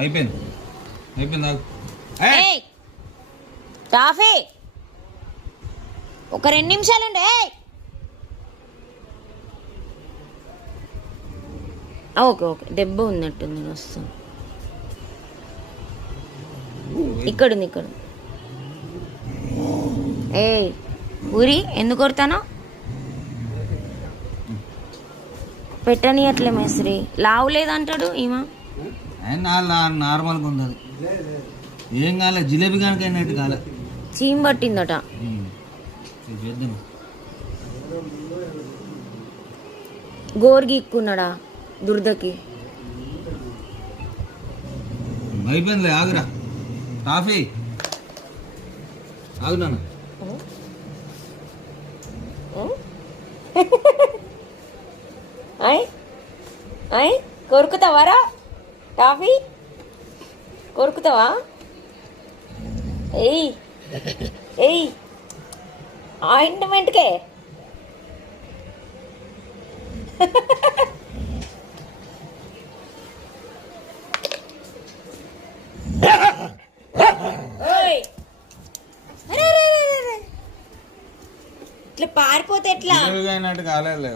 అయిపోయింది అయిపోయింది టాఫీ ఒక 2 నిమిషాలు ఉండే. ఓకే ఓకే దెబ్బ ఉన్నట్టుంది, వస్తాను. ఇక్కడుంది ఇక్కడ. ఏయ్ ఊరి ఎందుకు కొడతాను? పెట్టని అట్లే మేస్త్రి లావు లేదంటాడు ఈమె. నార్మల్గా ఉంది, ఏం కాలే, జిలేబీ కనుక అయినట్టు కాలే, చీమ్ పట్టిందట. చేద్దాం. గోరు గీక్కున్నాడా దురదకి. అయిపోయిందిలే, ఆగురా కాఫీ ఆగున్నాను. కొరుకుతావారా టాఫీ? కొరుకుతావా? ఏయ్ ఏయ్ ఆయింట్మెంట్కే ఇట్లా పారిపోతే ఎట్లా? అయినట్టు కాలేదు.